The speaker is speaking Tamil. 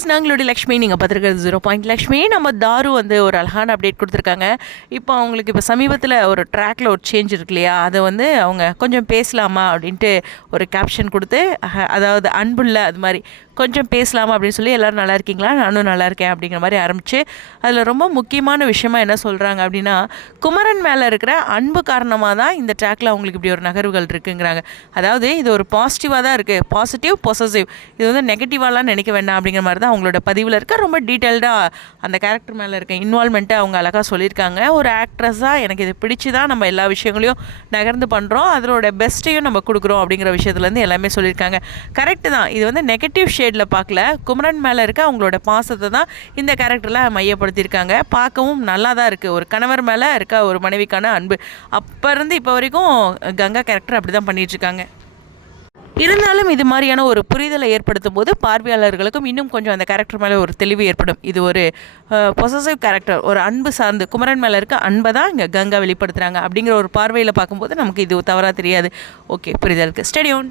வியூவர்ஸ் நாங்களுடைய லக்ஷ்மி நீங்கள் பார்த்துருக்கிறது ஜீரோ பாயிண்ட் லக்ஷ்மி நம்ம தாரு வந்து ஒரு அழகான அப்டேட் கொடுத்துருக்காங்க. இப்போ அவங்களுக்கு இப்போ சமீபத்தில் ஒரு ட்ராக்ல ஒரு சேஞ்ச் இருக்கு இல்லையா? அதை வந்து அவங்க கொஞ்சம் பேசலாமா அப்படின்ட்டு ஒரு கேப்ஷன் கொடுத்து அதாவது அன்புள்ள அது மாதிரி கொஞ்சம் பேசலாமா அப்படின்னு சொல்லி எல்லோரும் நல்லா இருக்கீங்களா? நானும் நல்லா இருக்கேன் அப்படிங்கிற மாதிரி ஆரம்பித்து அதில் ரொம்ப முக்கியமான விஷயமா என்ன சொல்கிறாங்க அப்படின்னா குமரன் மேலே இருக்கிற அன்பு காரணமாக தான் இந்த ட்ராக்ல அவங்களுக்கு இப்படி ஒரு நகர்வுகள் இருக்குங்கிறாங்க. அதாவது இது ஒரு பாசிட்டிவாக தான் இருக்குது பாசிட்டிவ் பொசசிவ் இது வந்து நெகட்டிவாலாம் நினைக்க வேண்டாம் அப்படிங்கிற மாதிரி தான் அவங்களோட பதிவில் இருக்க. ரொம்ப டீட்டெயில்டாக அந்த கேரக்டர் மேலே இருக்க இன்வால்மெண்ட்டை அவங்க அழகாக சொல்லியிருக்காங்க. ஒரு ஆக்ட்ரஸாக எனக்கு இது பிடிச்சி தான் நம்ம எல்லா விஷயங்களையும் நகர்ந்து பண்ணுறோம் அதனோட பெஸ்ட்டையும் நம்ம கொடுக்குறோம் அப்படிங்கிற விஷயத்துலேருந்து எல்லாமே சொல்லியிருக்காங்க. கரெக்டு தான். இது வந்து நெகட்டிவ் ஷேடில் பார்க்கல குமரன் மேலே இருக்க அவங்களோட பாசத்தை தான் இந்த கேரக்டரில் மையப்படுத்தியிருக்காங்க. பார்க்கவும் நல்லா தான் இருக்குது ஒரு கணவர் மேலே இருக்க ஒரு மனைவிக்கான அன்பு. அப்போ இருந்து இப்போ வரைக்கும் கங்கா கேரக்டர் அப்படி தான் பண்ணிகிட்ருக்காங்க இருந்தாலும் இது மாதிரியான ஒரு புரிதலை ஏற்படுத்தும் போது பார்வையாளர்களுக்கும் இன்னும் கொஞ்சம் அந்த கேரக்டர் மேலே ஒரு தெளிவு ஏற்படும். இது ஒரு பொசசிவ் கேரக்டர் ஒரு அன்பு சார்ந்து குமரன் மேலே இருக்க அன்பை தான் இங்கே கங்கா வெளிப்படுத்துகிறாங்க அப்படிங்கிற ஒரு பார்வையில் பார்க்கும்போது நமக்கு இது தவறாக தெரியாது. ஓகே புரிதலுக்கு. ஸ்டெடியோன்